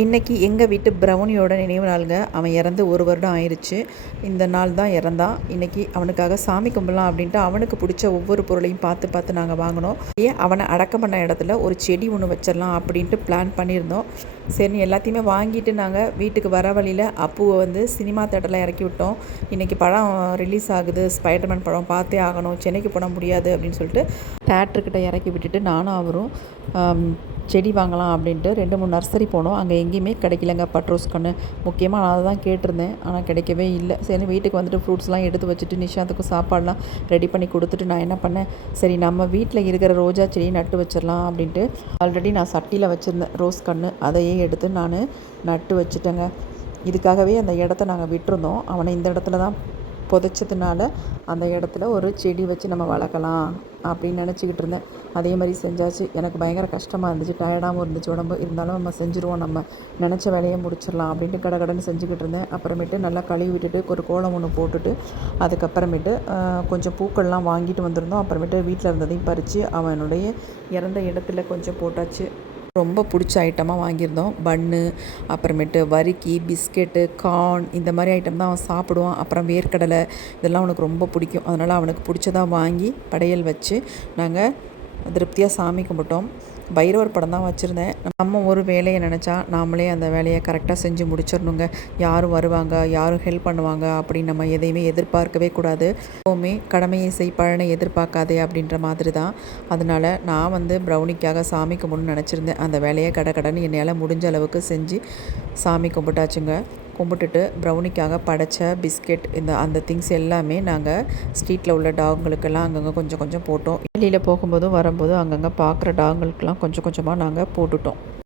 இன்றைக்கி எங்கள் வீட்டு ப்ரௌனியோட நினைவு நாளுங்க. அவன் இறந்து 1 வருடம் ஆயிடுச்சு. இந்த நாள் தான் இறந்தான். இன்றைக்கி அவனுக்காக சாமி கும்பிடலாம் அப்படின்ட்டு அவனுக்கு பிடிச்ச ஒவ்வொரு பொருளையும் பார்த்து பார்த்து நாங்கள் வாங்கினோம். அவனை அடக்கம் பண்ண இடத்துல ஒரு செடி ஒன்று வச்சிடலாம் அப்படின்ட்டு பிளான் பண்ணியிருந்தோம். சரி எல்லாத்தையுமே வாங்கிட்டு நாங்கள் வீட்டுக்கு வர வழியில் அப்புவை வந்து சினிமா தேட்டரில் இறக்கி விட்டோம். இன்றைக்கி படம் ரிலீஸ் ஆகுது, ஸ்பைடர்மேன் படம் பார்த்தே ஆகணும், சென்னைக்கு போட முடியாது அப்படின்னு சொல்லிட்டு தேட்டர்கிட்ட இறக்கி விட்டுட்டு நானும் அவரும் செடி வாங்கலாம் அப்படின்ட்டு 2-3 நர்சரி போனோம். அங்கே எங்கேயுமே கிடைக்கலங்க பட்ரோஸ் கன்று. முக்கியமாக நான் அதை தான் கேட்டிருந்தேன், ஆனால் கிடைக்கவே இல்லை. சரி வீட்டுக்கு வந்துட்டு ஃப்ரூட்ஸ்லாம் எடுத்து வச்சுட்டு நிஷாந்துக்கும் சாப்பாடெலாம் ரெடி பண்ணி கொடுத்துட்டு நான் என்ன பண்ணேன், சரி நம்ம வீட்டில் இருக்கிற ரோஜா செடியை நட்டு வச்சிடலாம் அப்படின்ட்டு ஆல்ரெடி நான் சட்டியில் வச்சுருந்தேன் ரோஸ் கன்று, அதையே எடுத்து நான் நட்டு வச்சுட்டேங்க. இதுக்காகவே அந்த இடத்த நாங்கள் விட்டுருந்தோம். அவனை இந்த இடத்துல தான் புதைச்சதுனால அந்த இடத்துல ஒரு செடி வச்சு நம்ம வளர்க்கலாம் அப்படின்னு நினச்சிக்கிட்டு இருந்தேன். அதே மாதிரி செஞ்சாச்சு. எனக்கு பயங்கர கஷ்டமாக இருந்துச்சு, டயர்டாகவும் இருந்துச்சு உடம்பு. இருந்தாலும் நம்ம செஞ்சுருவோம், நம்ம நினச்ச வேலையை முடிச்சிடலாம் அப்படின்ட்டு கடகடன்னு செஞ்சுக்கிட்டு இருந்தேன். அப்புறமேட்டு நல்லா கழுவி விட்டுட்டு ஒரு கோலம் ஒன்று போட்டுட்டு அதுக்கப்புறமேட்டு கொஞ்சம் பூக்கள்லாம் வாங்கிட்டு வந்திருந்தோம். அப்புறமேட்டு வீட்டில் இருந்ததையும் பறித்து அவனுடைய இறந்த இடத்துல கொஞ்சம் போட்டாச்சு. ரொம்ப பிடிச்ச ஐட்டமாக வாங்கியிருந்தோம். பன்னு, அப்புறமேட்டு வரிக்கி, பிஸ்கெட்டு, கார்ன் இந்த மாதிரி ஐட்டம் தான் அவன் சாப்பிடுவான். அப்புறம் வேர்க்கடலை இதெல்லாம் அவனுக்கு ரொம்ப பிடிக்கும். அதனால் அவனுக்கு பிடிச்சதாக வாங்கி படையல் வச்சு நாங்கள் திருப்தியாக சாமி கும்பிட்டோம். பைரவர் படம் தான் வச்சுருந்தேன். நம்ம ஒரு வேலையை நினச்சா நாமளே அந்த வேலையை கரெக்டாக செஞ்சு முடிச்சிடணுங்க. யாரும் வருவாங்க, யாரும் ஹெல்ப் பண்ணுவாங்க அப்படின்னு நம்ம எதையுமே எதிர்பார்க்கவே கூடாது. எப்போவுமே கடமையை செய் பலனை எதிர்பார்க்காதே அப்படின்ற மாதிரி தான். அதனால் நான் வந்து ப்ரௌனிக்காக சாமி கும்பிடணும்னு நினச்சிருந்தேன். அந்த வேலையை கடன்னு என்னால் முடிஞ்ச அளவுக்கு செஞ்சு சாமி கும்பிட்டாச்சுங்க. கும்பிட்டுட்டு ப்ரௌனிக்காக படைச்ச பிஸ்கெட் அந்த திங்ஸ் எல்லாமே நாங்கள் ஸ்ட்ரீட்டில் உள்ள டாகுங்களுக்கெல்லாம் அங்கங்கே கொஞ்சம் கொஞ்சம் போட்டோம். வெளியில் போகும்போதும் வரும்போதும் அங்கங்கே பார்க்குற டாகுங்களுக்கெல்லாம் கொஞ்சம் கொஞ்சமாக நாங்கள் போட்டுட்டோம்.